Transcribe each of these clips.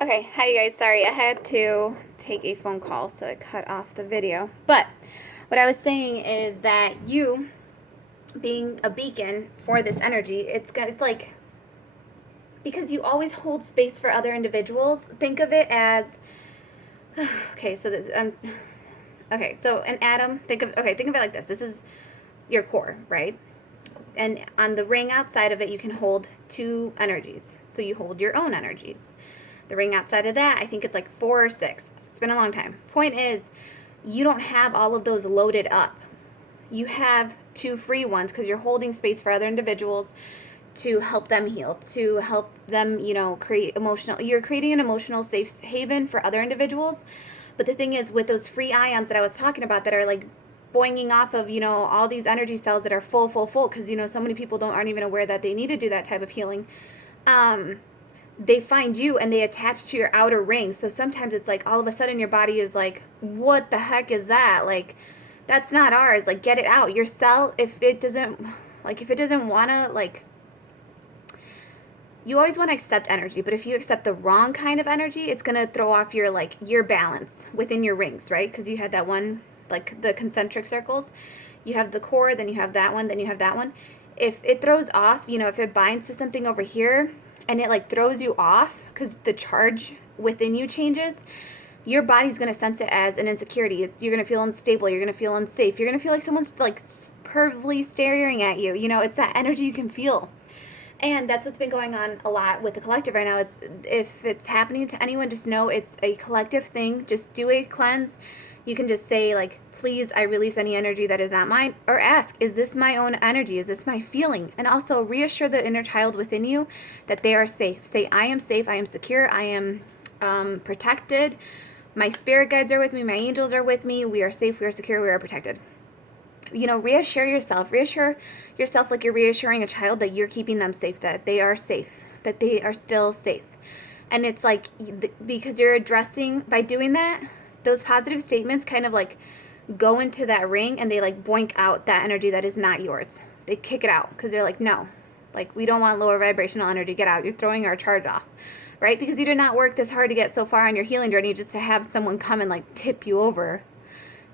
Okay, hi you guys. Sorry, I had to take a phone call, so it cut off the video. But what I was saying is that you being a beacon for this energy, it's like because you always hold space for other individuals. Think of it as okay. So an atom. Think of it like this. This is your core, right? And on the ring outside of it, you can hold two energies. So you hold your own energies. The ring outside of that, I think it's like 4 or 6. It's been a long time. Point is, you don't have all of those loaded up. You have two free ones because you're holding space for other individuals to help them heal, to help them, create emotional. You're creating an emotional safe haven for other individuals. But the thing is, with those free ions that I was talking about that are like boinging off of, all these energy cells that are full, because, so many people aren't even aware that they need to do that type of healing. They find you and they attach to your outer ring. So sometimes it's like all of a sudden your body is like, what the heck is that? Like, that's not ours. Like, get it out. Your cell, if it doesn't want to, like, you always want to accept energy, but if you accept the wrong kind of energy, it's going to throw off your balance within your rings, right? Because you had that one, like the concentric circles. You have the core, then you have that one, then you have that one. If it throws off, if it binds to something over here and it like throws you off because the charge within you changes, your body's going to sense it as an insecurity. You're going to feel unstable. You're going to feel unsafe. You're going to feel like someone's like pervely staring at you. It's that energy you can feel. And that's what's been going on a lot with the collective right now. If it's happening to anyone, just know it's a collective thing. Just do a cleanse. You can just say, like, please, I release any energy that is not mine. Or ask, is this my own energy? Is this my feeling? And also reassure the inner child within you that they are safe. Say, I am safe. I am secure. I am protected. My spirit guides are with me. My angels are with me. We are safe. We are secure. We are protected. Reassure yourself like you're reassuring a child that you're keeping them safe, that they are safe, that they are still safe. And it's like, because you're addressing, by doing that, those positive statements kind of like go into that ring and they like boink out that energy that is not yours. They kick it out because they're like, no, like we don't want lower vibrational energy. Get out. You're throwing our charge off, right? Because you did not work this hard to get so far on your healing journey just to have someone come and like tip you over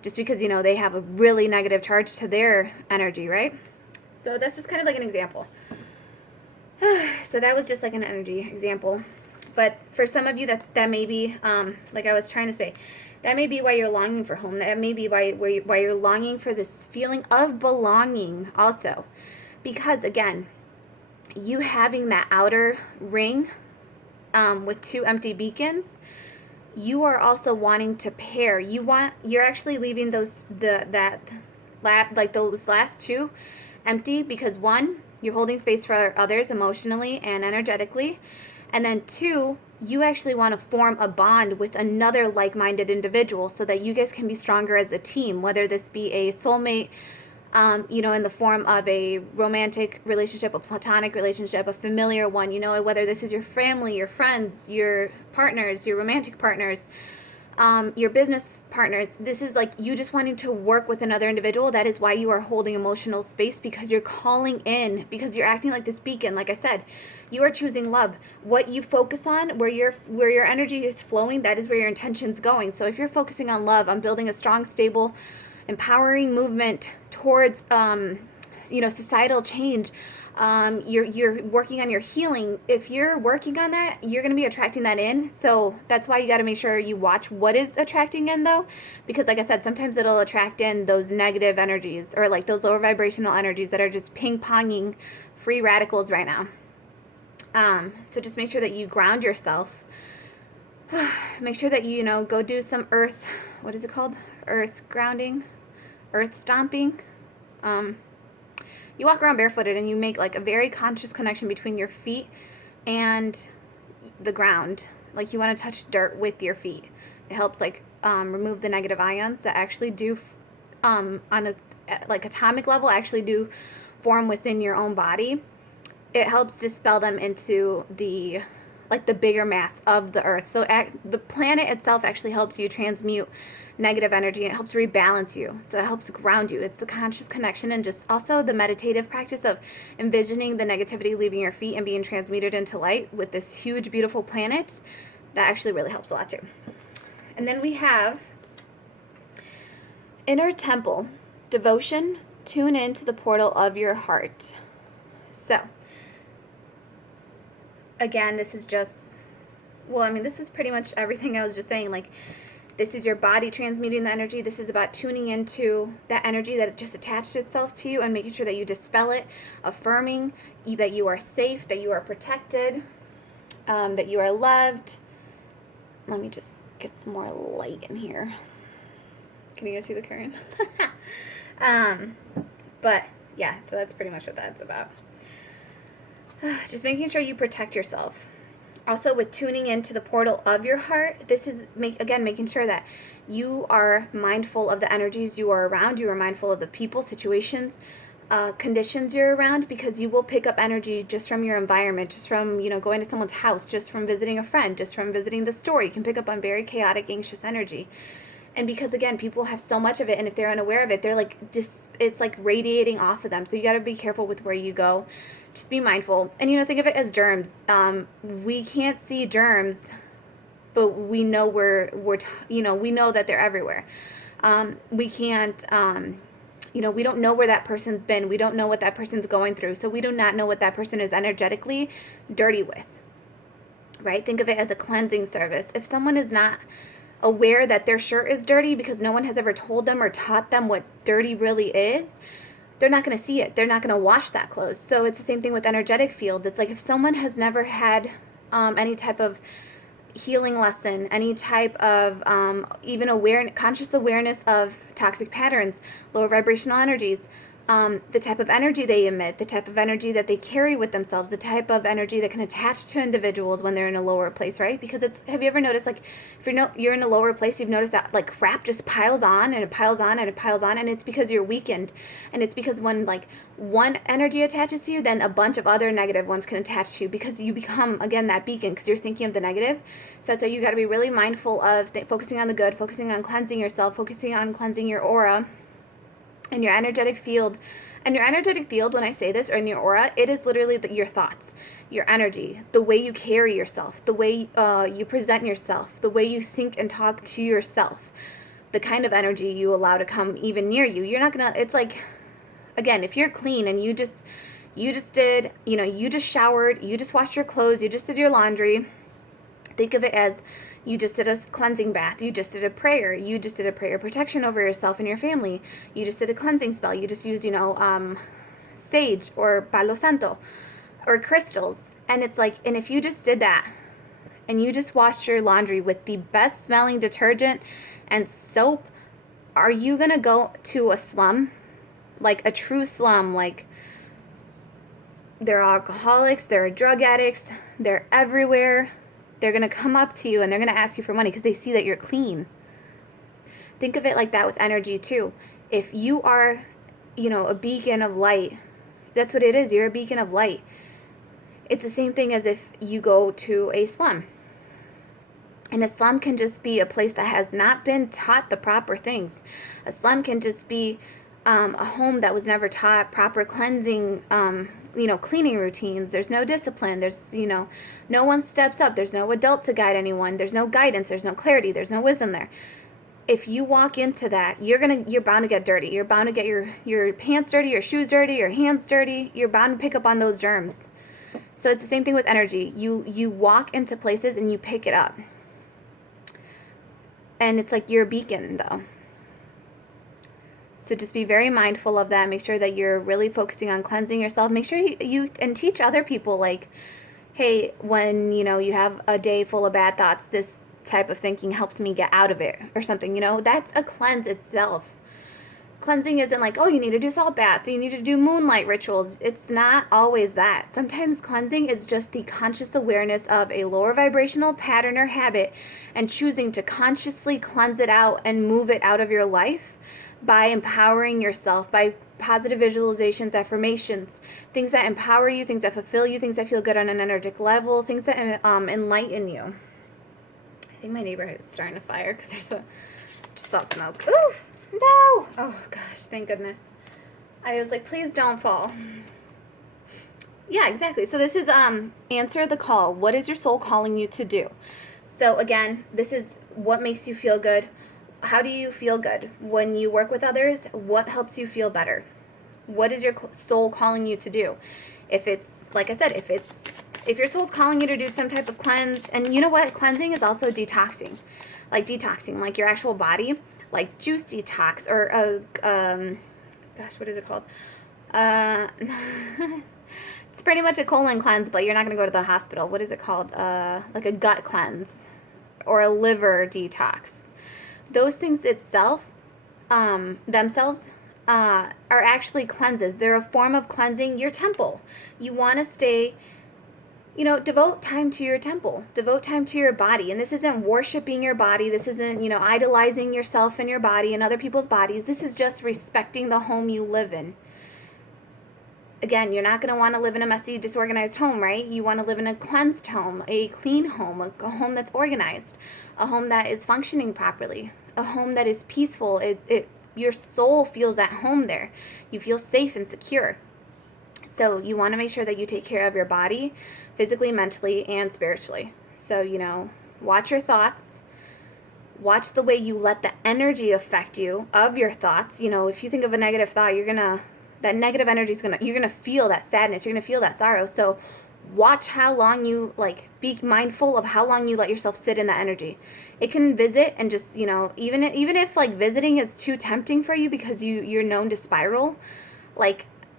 just because, they have a really negative charge to their energy, right? So that's just kind of like an example. So that was just like an energy example. But for some of you, that may be, like I was trying to say, that may be why you're longing for home. That may be why you're longing for this feeling of belonging also. Because, again, you having that outer ring with two empty beacons, you are also wanting to pair. You're actually leaving those last two empty because one, you're holding space for others emotionally and energetically, and then two, you actually want to form a bond with another like-minded individual so that you guys can be stronger as a team, whether this be a soulmate, in the form of a romantic relationship, a platonic relationship, a familiar one, whether this is your family, your friends, your partners, your romantic partners, your business partners. This is like you just wanting to work with another individual. That is why you are holding emotional space, because you're calling in, because you're acting like this beacon. Like I said, you are choosing love. What you focus on, where your energy is flowing, that is where your intention's going. So if you're focusing on love, on building a strong, stable, empowering movement towards societal change, you're working on your healing. If you're working on that, you're going to be attracting that in. So that's why you got to make sure you watch what is attracting in, though, because like I said, sometimes it'll attract in those negative energies or like those lower vibrational energies that are just ping-ponging free radicals right now. So just make sure that you ground yourself. Make sure that you go do some earth, what is it called, earth grounding, earth stomping. You walk around barefooted and you make like a very conscious connection between your feet and the ground. Like you want to touch dirt with your feet. It helps like remove the negative ions that actually do on a like atomic level actually do form within your own body. It helps dispel them into the bigger mass of the earth. So the planet itself actually helps you transmute negative energy, and it helps rebalance you. So it helps ground you. It's the conscious connection, and just also the meditative practice of envisioning the negativity leaving your feet and being transmuted into light with this huge, beautiful planet. That actually really helps a lot too. And then we have Inner Temple, devotion, tune in to the portal of your heart. So, again, this is just, this is pretty much everything I was just saying. Like, this is your body transmuting the energy. This is about tuning into that energy that just attached itself to you and making sure that you dispel it, affirming that you are safe, that you are protected, that you are loved. Let me just get some more light in here. Can you guys see the current? But yeah, so that's pretty much what that's about. Just making sure you protect yourself. Also, with tuning into the portal of your heart, this is, making sure that you are mindful of the energies you are around. You are mindful of the people, situations, conditions you're around, because you will pick up energy just from your environment, just from, going to someone's house, just from visiting a friend, just from visiting the store. You can pick up on very chaotic, anxious energy. And because, again, people have so much of it, and if they're unaware of it, they're like, it's like radiating off of them. So you got to be careful with where you go. Just be mindful. And, think of it as germs. We can't see germs, but we know we know that they're everywhere. We can't, we don't know where that person's been. We don't know what that person's going through. So we do not know what that person is energetically dirty with, right? Think of it as a cleansing service. If someone is not aware that their shirt is dirty because no one has ever told them or taught them what dirty really is, they're not going to see it. They're not going to wash that clothes. So it's the same thing with energetic fields. It's like if someone has never had any type of healing lesson, any type of even conscious awareness of toxic patterns, lower vibrational energies, the type of energy they emit, the type of energy that they carry with themselves, the type of energy that can attach to individuals when they're in a lower place, right? Because have you ever noticed, like, if you're in a lower place, you've noticed that, like, crap just piles on, and it piles on, and it piles on, and it's because you're weakened. And it's because when, like, one energy attaches to you, then a bunch of other negative ones can attach to you, because you become, again, that beacon, because you're thinking of the negative. So that's why you got to be really mindful of focusing on the good, focusing on cleansing yourself, focusing on cleansing your aura and your energetic field. And your energetic field, when I say this, or in your aura, it is literally your thoughts, your energy, the way you carry yourself, the way you present yourself, the way you think and talk to yourself, the kind of energy you allow to come even near you. You're not gonna, it's like, again, if you're clean and you just did, you just showered, you just washed your clothes, you just did your laundry, think of it as you just did a cleansing bath. You just did a prayer. You just did a prayer of protection over yourself and your family. You just did a cleansing spell. You just used, sage or palo santo or crystals. And it's like, and if you just did that and you just washed your laundry with the best smelling detergent and soap, are you going to go to a slum? Like a true slum, like they're alcoholics, they're drug addicts, they're everywhere. They're going to come up to you and they're going to ask you for money because they see that you're clean. Think of it like that with energy too. If you are, a beacon of light, that's what it is. You're a beacon of light. It's the same thing as if you go to a slum. And a slum can just be a place that has not been taught the proper things. A slum can just be a home that was never taught proper cleansing, cleaning routines. There's no discipline. There's, no one steps up. There's no adult to guide anyone. There's no guidance. There's no clarity. There's no wisdom there. If you walk into that, you're bound to get dirty. You're bound to get your pants dirty, your shoes dirty, your hands dirty. You're bound to pick up on those germs. So it's the same thing with energy. You walk into places and you pick it up. And it's like you're a beacon, though. So just be very mindful of that. Make sure that you're really focusing on cleansing yourself. Make sure you and teach other people, like, hey, when, you have a day full of bad thoughts, this type of thinking helps me get out of it or something, that's a cleanse itself. Cleansing isn't like, oh, you need to do salt baths, so you need to do moonlight rituals. It's not always that. Sometimes cleansing is just the conscious awareness of a lower vibrational pattern or habit and choosing to consciously cleanse it out and move it out of your life by empowering yourself, by positive visualizations, affirmations, things that empower you, things that fulfill you, things that feel good on an energetic level, things that enlighten you. I think my neighborhood is starting to fire because just saw smoke. Ooh, no! Oh gosh, thank goodness. I was like, please don't fall. Yeah, exactly. So this is answer the call. What is your soul calling you to do? So again, this is what makes you feel good. How do you feel good when you work with others? What helps you feel better? What is your soul calling you to do? If it's, like I said, if your soul's calling you to do some type of cleanse, and you know what, cleansing is also detoxing, like your actual body, like juice detox, or gosh, what is it called? It's pretty much a colon cleanse, but you're not going to go to the hospital. What is it called? Like a gut cleanse or a liver detox. Those things themselves are actually cleanses. They're a form of cleansing your temple. You want to stay, devote time to your temple. Devote time to your body. And this isn't worshiping your body. This isn't, idolizing yourself and your body and other people's bodies. This is just respecting the home you live in. Again, you're not going to want to live in a messy, disorganized home, right? You want to live in a cleansed home, a clean home, a home that's organized, a home that is functioning properly, a home that is peaceful. Your soul feels at home there. You feel safe and secure. So you want to make sure that you take care of your body, physically, mentally, and spiritually. So, watch your thoughts. Watch the way you let the energy affect you of your thoughts. If you think of a negative thought, that negative energy you're gonna feel that sadness, you're gonna feel that sorrow. So watch how long you, be mindful of how long you let yourself sit in that energy. It can visit and just, even if visiting is too tempting for you because you're known to spiral,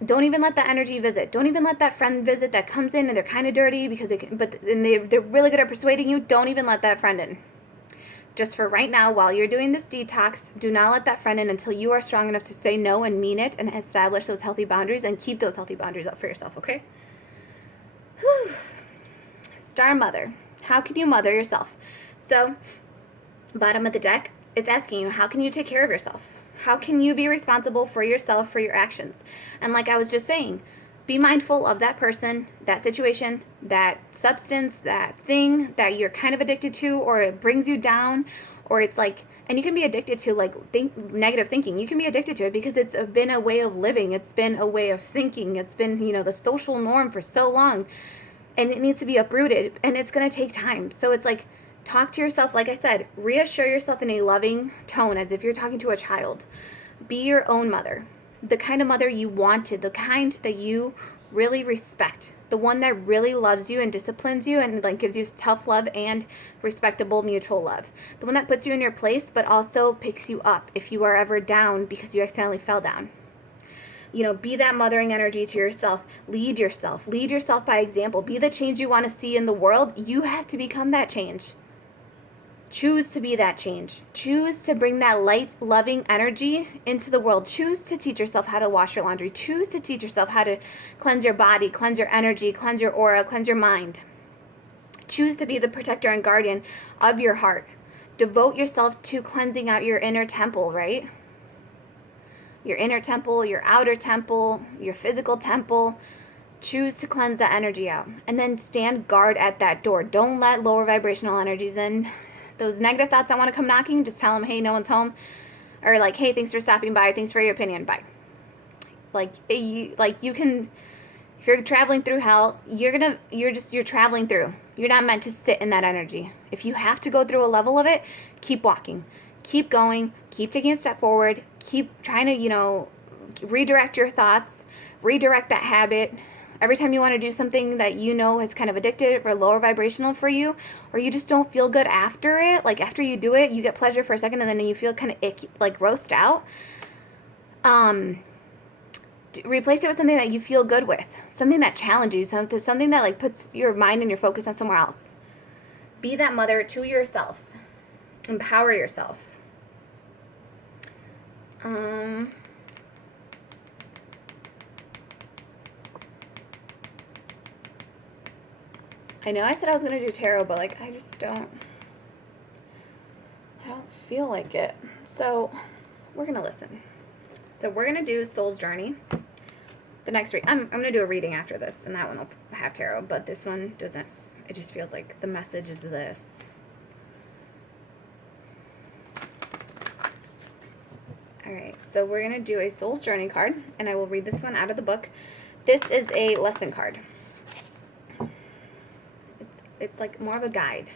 don't even let that energy visit. Don't even let that friend visit that comes in and they're kind of dirty because they're really good at persuading you. Don't even let that friend in. Just for right now, while you're doing this detox, do not let that friend in until you are strong enough to say no and mean it and establish those healthy boundaries and keep those healthy boundaries up for yourself, okay? Whew. Star Mother. How can you mother yourself? So, bottom of the deck, it's asking you, how can you take care of yourself? How can you be responsible for yourself, for your actions? And like I was just saying, be mindful of that person, that situation, that substance, that thing that you're kind of addicted to, or it brings you down, or it's and you can be addicted to negative thinking. You can be addicted to it because it's been a way of living. It's been a way of thinking. It's been, the social norm for so long, and it needs to be uprooted, and it's going to take time. So it's talk to yourself, like I said, reassure yourself in a loving tone as if you're talking to a child. Be your own mother. The kind of mother you wanted, the kind that you really respect, the one that really loves you and disciplines you and gives you tough love and respectable mutual love. The one that puts you in your place but also picks you up if you are ever down because you accidentally fell down. Be that mothering energy to yourself. Lead yourself. Lead yourself by example. Be the change you want to see in the world. You have to become that change. Choose to be that change. Choose to bring that light, loving energy into the world. Choose to teach yourself how to wash your laundry. Choose to teach yourself how to cleanse your body, cleanse your energy, cleanse your aura, cleanse your mind. Choose to be the protector and guardian of your heart. Devote yourself to cleansing out your inner temple, right? Your inner temple, your outer temple, your physical temple. Choose to cleanse that energy out. And then stand guard at that door. Don't let lower vibrational energies in. Those negative thoughts that want to come knocking, just tell them, hey, no one's home. Or hey, thanks for stopping by. Thanks for your opinion. Bye. You can, if you're traveling through hell, you're traveling through. You're not meant to sit in that energy. If you have to go through a level of it, keep walking. Keep going. Keep taking a step forward. Keep trying to, redirect your thoughts. Redirect that habit. Every time you want to do something that is kind of addictive or lower vibrational for you, or you just don't feel good after it, after you do it, you get pleasure for a second and then you feel kind of icky, grossed out, replace it with something that you feel good with, something that challenges you, something that puts your mind and your focus on somewhere else. Be that mother to yourself. Empower yourself. I know I said I was going to do tarot, but I don't feel like it. So we're going to listen. So we're going to do Soul's Journey. The next read, I'm going to do a reading after this, and that one will have tarot, but this one doesn't. It just feels like the message is this. All right, so we're going to do a Soul's Journey card, and I will read this one out of the book. This is a lesson card. It's more of a guide.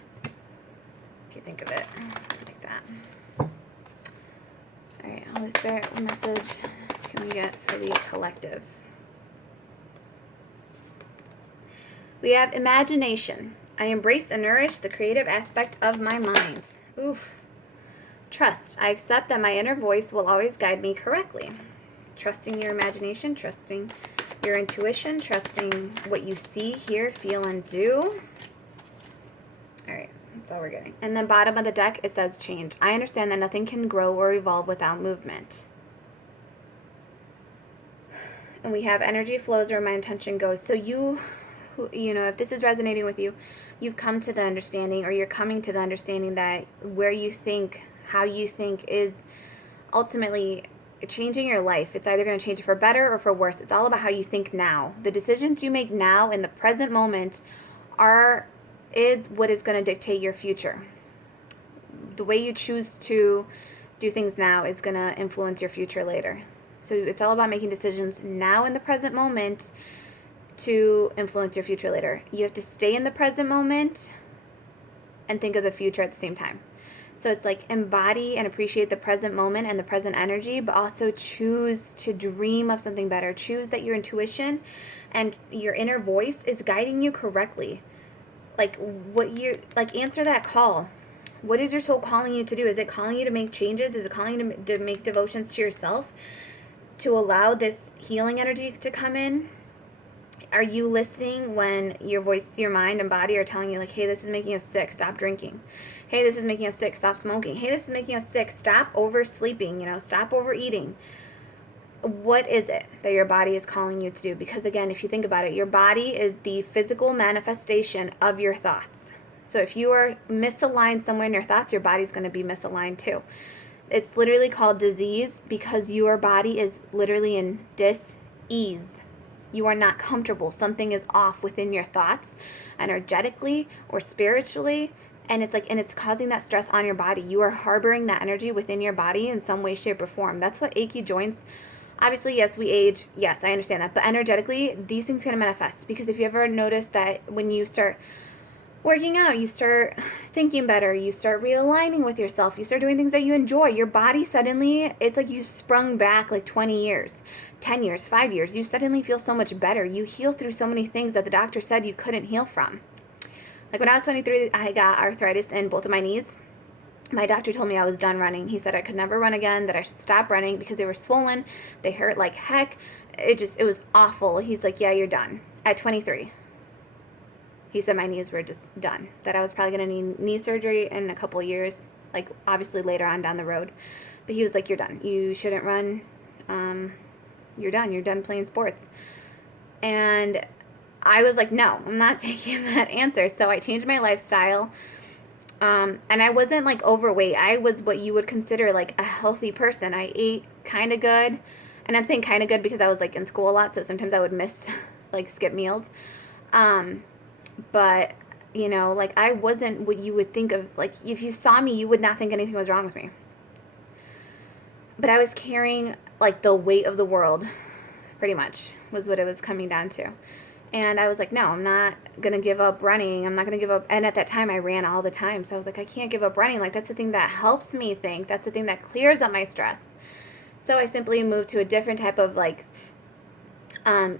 if you think of it like that. All right, Holy Spirit, what message can we get for the collective? We have imagination. I embrace and nourish the creative aspect of my mind. Oof. Trust. I accept that my inner voice will always guide me correctly. Trusting your imagination, trusting your intuition, trusting what you see, hear, feel, and do. All right, that's all we're getting. And then bottom of the deck, it says change. I understand that nothing can grow or evolve without movement. And we have energy flows where my intention goes. So you know, if this is resonating with you, you've come to the understanding, or you're coming to the understanding that where you think, how you think is ultimately changing your life. It's either going to change it for better or for worse. It's all about how you think now. The decisions you make now in the present moment is what is going to dictate your future. The way you choose to do things now is going to influence your future later. So it's all about making decisions now in the present moment to influence your future later. You have to stay in the present moment and think of the future at the same time. So it's like embody and appreciate the present moment and the present energy, but also choose to dream of something better. Choose that your intuition and your inner voice is guiding you correctly. Answer that call. What is your soul calling you to do? Is it calling you to make changes? Is it calling you to make devotions to yourself? To allow this healing energy to come in? Are you listening when your voice, your mind and body are telling you like, hey, this is making us sick, stop drinking. Hey, this is making us sick, stop smoking. Hey, this is making us sick, stop oversleeping, stop overeating. What is it that your body is calling you to do? Because again, if you think about it, your body is the physical manifestation of your thoughts. So if you are misaligned somewhere in your thoughts, your body's going to be misaligned too. It's literally called disease because your body is literally in dis-ease. You are not comfortable. Something is off within your thoughts, energetically or spiritually, and it's causing that stress on your body. You are harboring that energy within your body in some way, shape, or form. That's what achy joints. Obviously, yes, we age. Yes, I understand that. But energetically, these things can manifest because if you ever notice that when you start working out, you start thinking better, you start realigning with yourself, you start doing things that you enjoy, your body suddenly, it's like you sprung back like 20 years, 10 years, 5 years. You suddenly feel so much better. You heal through so many things that the doctor said you couldn't heal from. Like when I was 23, I got arthritis in both of my knees. My doctor told me I was done running. He said I could never run again, that I should stop running because they were swollen. They hurt like heck. It was awful. He's like, yeah, you're done. At 23. He said my knees were just done. That I was probably going to need knee surgery in a couple years, like obviously later on down the road. But he was like, you're done. You shouldn't run. You're done. You're done playing sports. And I was like, no, I'm not taking that answer. So I changed my lifestyle. And I wasn't like overweight. I was what you would consider like a healthy person. I ate kind of good. And I'm saying kind of good because I was like in school a lot. So sometimes I would miss like skip meals. But, like I wasn't what you would think of, like if you saw me, you would not think anything was wrong with me. But I was carrying like the weight of the world, pretty much, was what it was coming down to. And I was like, no, I'm not going to give up running. I'm not going to give up. And at that time, I ran all the time. So I was like, I can't give up running. Like, that's the thing that helps me think. That's the thing that clears up my stress. So I simply moved to a different type of like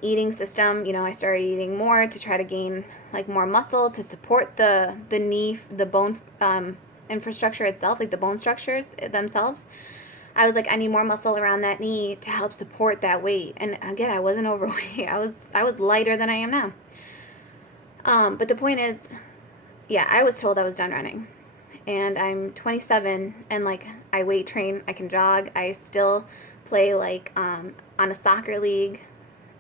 eating system. I started eating more to try to gain like more muscle to support the knee, the bone infrastructure itself, like the bone structures themselves. I was like, I need more muscle around that knee to help support that weight. And again, I wasn't overweight. I was lighter than I am now. But the point is, yeah, I was told I was done running. And I'm 27 and like I weight train, I can jog. I still play like on a soccer league.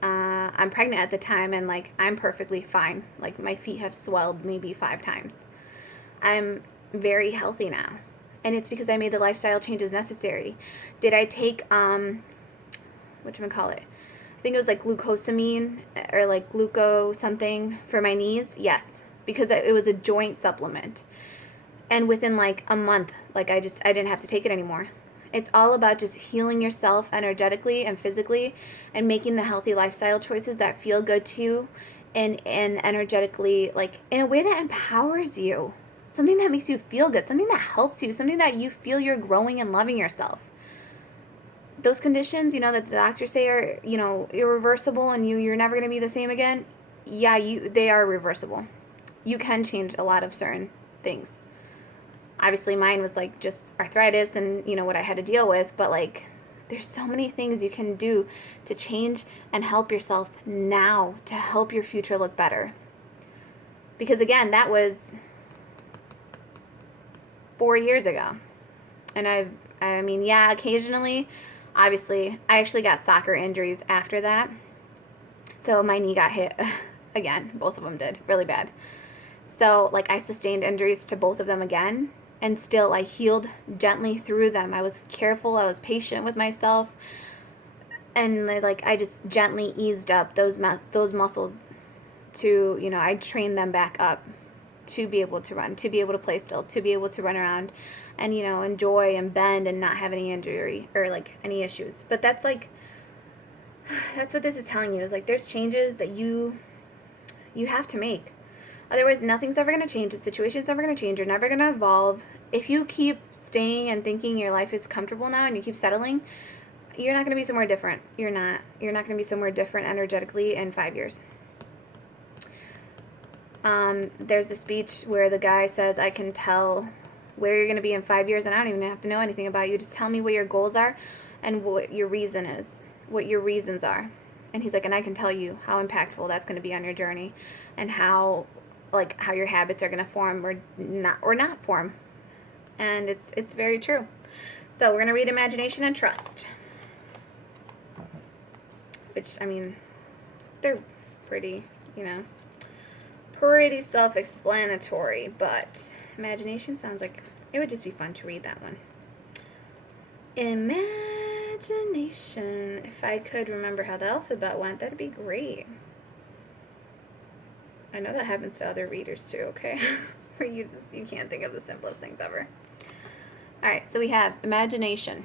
I'm pregnant at the time and like I'm perfectly fine. Like my feet have swelled maybe 5 times. I'm very healthy now. And it's because I made the lifestyle changes necessary. Did I take, whatchamacallit? I think it was like glucosamine or like gluco something for my knees. Yes, because it was a joint supplement. And within like a month, like I didn't have to take it anymore. It's all about just healing yourself energetically and physically and making the healthy lifestyle choices that feel good to you and energetically, like in a way that empowers you. something that makes you feel good, something that helps you, something that you feel you're growing and loving yourself. Those conditions, that the doctors say are, irreversible and you're never going to be the same again, yeah, they are reversible. You can change a lot of certain things. Obviously, mine was like just arthritis and, what I had to deal with, but like, there's so many things you can do to change and help yourself now to help your future look better. Because again, that was 4 years ago. And occasionally, obviously, I actually got soccer injuries after that. So my knee got hit again. Both of them did really bad. So like I sustained injuries to both of them again. And still, I healed gently through them. I was careful. I was patient with myself. And like I just gently eased up those muscles to, I trained them back up to be able to run, to be able to play still, to be able to run around and, enjoy and bend and not have any injury or like any issues. But that's what this is telling you is like there's changes that you have to make. Otherwise, nothing's ever going to change. The situation's never going to change. You're never going to evolve. If you keep staying and thinking your life is comfortable now and you keep settling, you're not going to be somewhere different. You're not going to be somewhere different energetically in 5 years. There's a speech where the guy says, I can tell where you're going to be in 5 years, and I don't even have to know anything about you. Just tell me what your goals are and what your reason is, what your reasons are. And he's like, and I can tell you how impactful that's going to be on your journey and how your habits are going to form or not form. And it's very true. So we're going to read Imagination and Trust. Which, they're pretty, pretty self-explanatory, but Imagination sounds like it would just be fun to read that one. Imagination. If I could remember how the alphabet went, that'd be great. I know that happens to other readers too, okay? Where you can't think of the simplest things ever. Alright, so we have Imagination.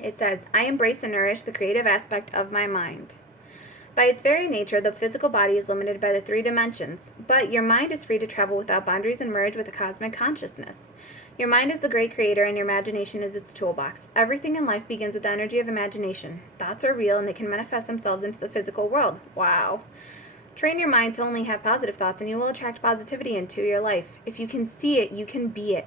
It says, I embrace and nourish the creative aspect of my mind. By its very nature, the physical body is limited by the 3 dimensions, but your mind is free to travel without boundaries and merge with the cosmic consciousness. Your mind is the great creator and your imagination is its toolbox. Everything in life begins with the energy of imagination. Thoughts are real and they can manifest themselves into the physical world. Wow. Train your mind to only have positive thoughts and you will attract positivity into your life. If you can see it, you can be it.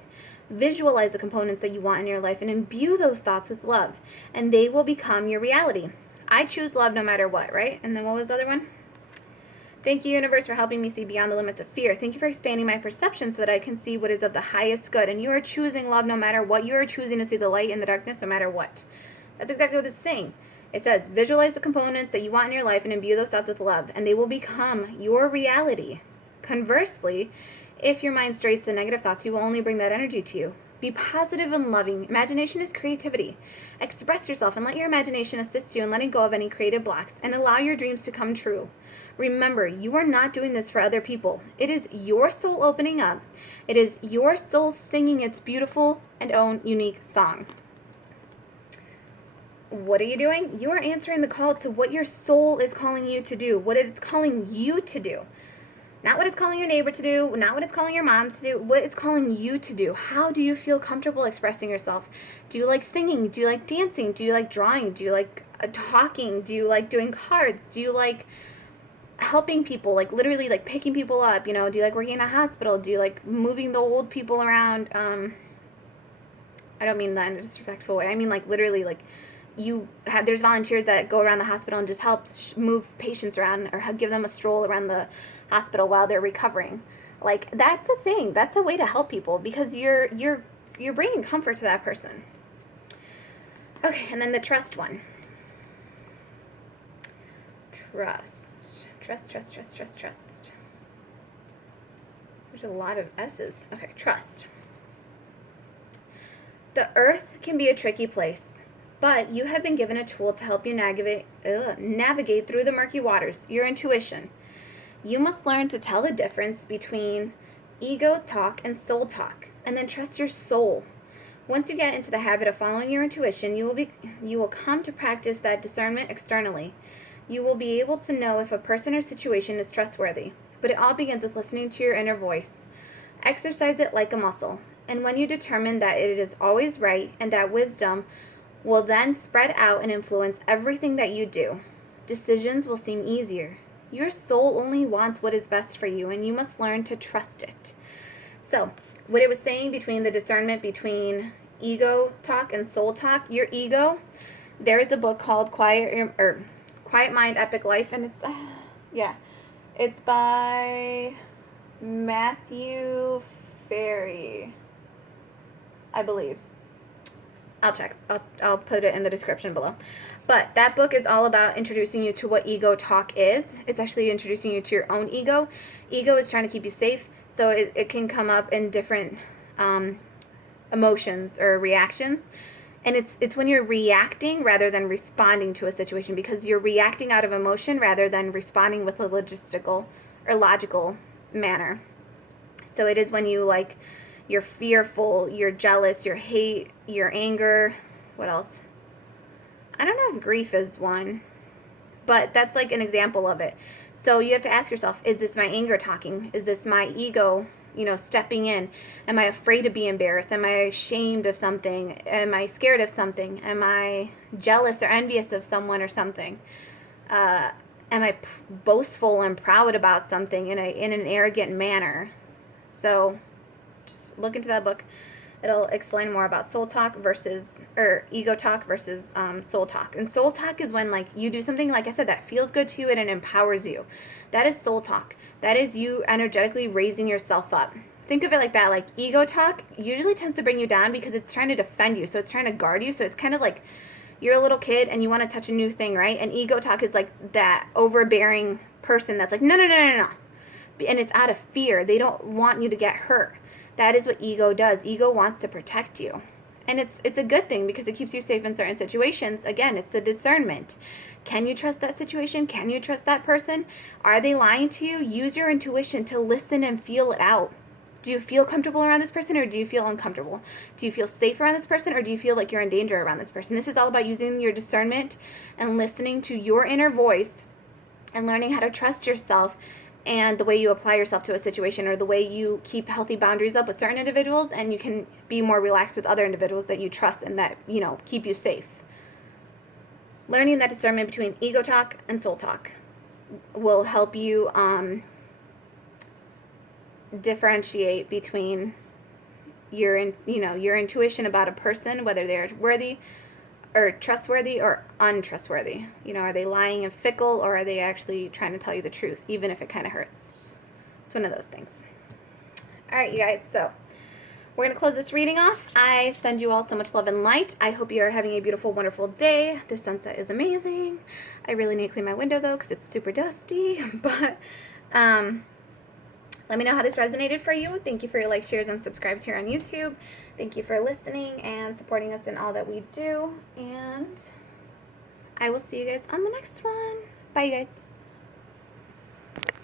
Visualize the components that you want in your life and imbue those thoughts with love, and they will become your reality. I choose love no matter what, right? And then what was the other one? Thank you, universe, for helping me see beyond the limits of fear. Thank you for expanding my perception so that I can see what is of the highest good. And you are choosing love no matter what. You are choosing to see the light in the darkness no matter what. That's exactly what this is saying. It says, visualize the components that you want in your life and imbue those thoughts with love, and they will become your reality. Conversely, if your mind strays to negative thoughts, you will only bring that energy to you. Be positive and loving. Imagination is creativity. Express yourself and let your imagination assist you in letting go of any creative blocks and allow your dreams to come true. Remember, you are not doing this for other people. It is your soul opening up. It is your soul singing its beautiful and own unique song. What are you doing? You are answering the call to what your soul is calling you to do, what it's calling you to do. Not what it's calling your neighbor to do, not what it's calling your mom to do, what it's calling you to do. How do you feel comfortable expressing yourself? Do you like singing? Do you like dancing? Do you like drawing? Do you like talking? Do you like doing cards? Do you like helping people, like literally like picking people up? Do you like working in a hospital? Do you like moving the old people around? I don't mean that in a disrespectful way. I mean like literally like there's volunteers that go around the hospital and just help move patients around or give them a stroll around the hospital while they're recovering. Like that's a thing. That's a way to help people because you're bringing comfort to that person. Okay, and then the trust one. Trust. There's a lot of S's. Okay, trust. The earth can be a tricky place, but you have been given a tool to help you navigate through the murky waters, your intuition. You must learn to tell the difference between ego talk and soul talk, and then trust your soul. Once you get into the habit of following your intuition, you will come to practice that discernment externally. You will be able to know if a person or situation is trustworthy, but it all begins with listening to your inner voice. Exercise it like a muscle. And when you determine that it is always right and that wisdom will then spread out and influence everything that you do, decisions will seem easier. Your soul only wants what is best for you, and you must learn to trust it. So, what it was saying between the discernment between ego talk and soul talk, your ego, there is a book called Quiet Mind, Epic Life, and it's by Matthew Ferry, I believe. I'll check. I'll put it in the description below. But that book is all about introducing you to what ego talk is. It's actually introducing you to your own ego. Ego is trying to keep you safe, so it can come up in different emotions or reactions. And it's when you're reacting rather than responding to a situation, because you're reacting out of emotion rather than responding with a logistical or logical manner. So it is when you're fearful, you're jealous, you're hate, you're anger. What else? I don't know if grief is one, but that's like an example of it. So you have to ask yourself, is this my anger talking? Is this my ego, stepping in? Am I afraid to be embarrassed? Am I ashamed of something? Am I scared of something? Am I jealous or envious of someone or something? Am I boastful and proud about something in an arrogant manner? So just look into that book. It'll explain more about ego talk versus soul talk. And soul talk is when you do something, like I said, that feels good to you and it empowers you. That is soul talk. That is you energetically raising yourself up. Think of it like that. Like ego talk usually tends to bring you down because it's trying to defend you. So it's trying to guard you. So it's kind of like you're a little kid and you want to touch a new thing, right? And ego talk is like that overbearing person that's like, no, no, no, no, no. And it's out of fear. They don't want you to get hurt. That is what ego does. Ego wants to protect you. And it's a good thing because it keeps you safe in certain situations. Again, it's the discernment. Can you trust that situation? Can you trust that person? Are they lying to you? Use your intuition to listen and feel it out. Do you feel comfortable around this person, or do you feel uncomfortable? Do you feel safe around this person, or do you feel like you're in danger around this person? This is all about using your discernment and listening to your inner voice and learning how to trust yourself and the way you apply yourself to a situation, or the way you keep healthy boundaries up with certain individuals, and you can be more relaxed with other individuals that you trust and that, keep you safe. Learning that discernment between ego talk and soul talk will help you differentiate between your intuition about a person, whether they're worthy or trustworthy or untrustworthy. Are they lying and fickle, or are they actually trying to tell you the truth, even if it kind of hurts? It's one of those things. All right, you guys, so we're going to close this reading off. I send you all so much love and light. I hope you are having a beautiful, wonderful day. This sunset is amazing. I really need to clean my window, though, because it's super dusty. But let me know how this resonated for you. Thank you for your likes, shares, and subscribes here on YouTube. Thank you for listening and supporting us in all that we do. And I will see you guys on the next one. Bye, you guys.